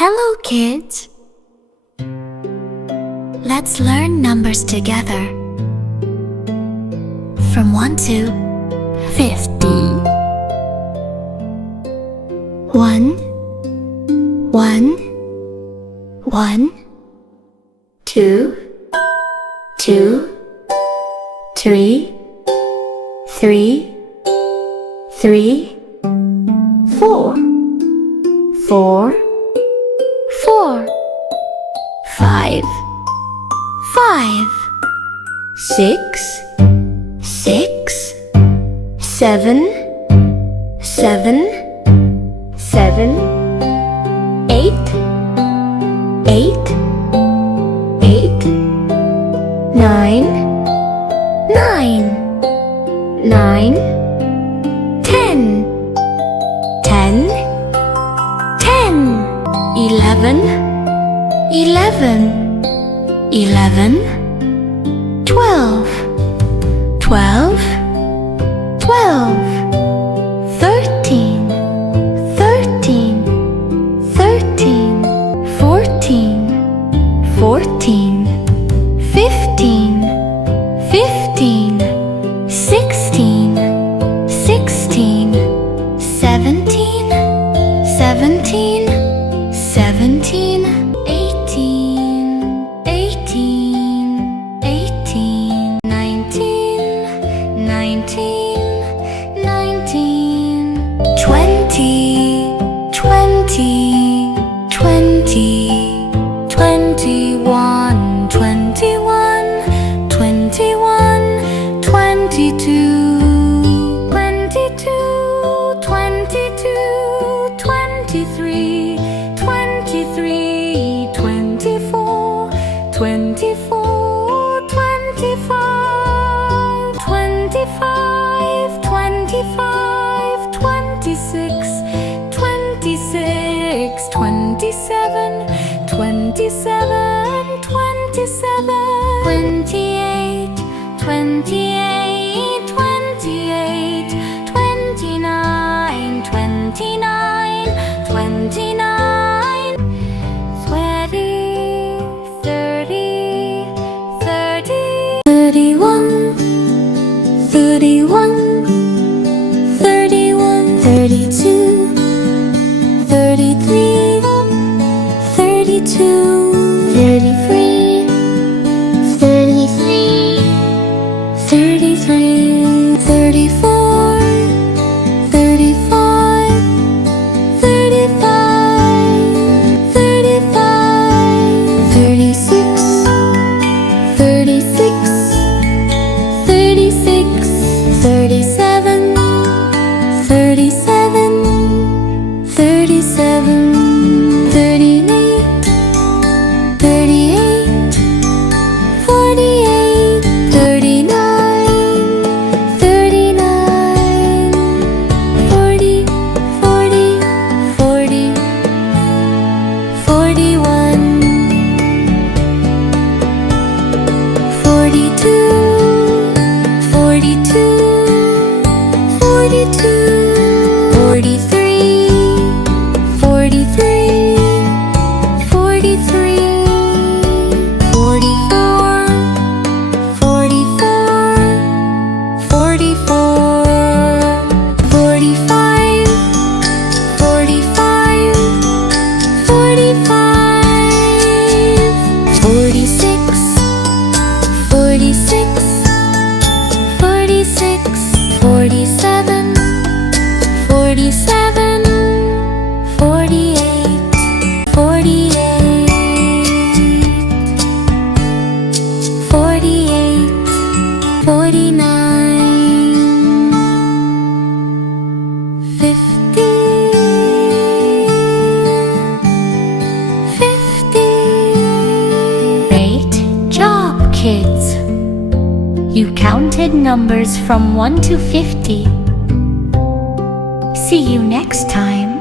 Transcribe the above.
Hello, kids! Let's learn numbers together. From 1 to 50. 1, 1, 1, 2, 2, 3, 3, 3, 4, 4, 4, 5, 5, 6, 6, 7, 7, 7, 8, 8, 8, 9, 9, 9, 10, 10, 10, 11, 11, 11, 12, 12, 12, 13, 13, 13, 14, 14, 15, 15, 16, 16, 17, 17, 17, 18, 18, 18, 19, 19, 19, 20, 20, 20, 21, 21, 21, 22, 22, 22, 23, 23, 24, 24, 25, 25, 25, 26, 26, 27, 27, 27, 28, 28, 28, 29, 29, 29, 30, 30, 30, 31, 31, 31, 32, 33, 32, 33, 33, 33, 34, 35, 35, 35, 36, 36, 36, 37, 37, 37, 38, 38, 48, 39, 39, 40, 40, 40, 41, 42, 42, 42, 43, 43, 43, 44, 44, 44, 45, 45, 45, 46, 46, 46, 47, 47, 48, 48, 48, 49, 50, 50. Great job, kids! You counted numbers from 1 to 50. See you next time.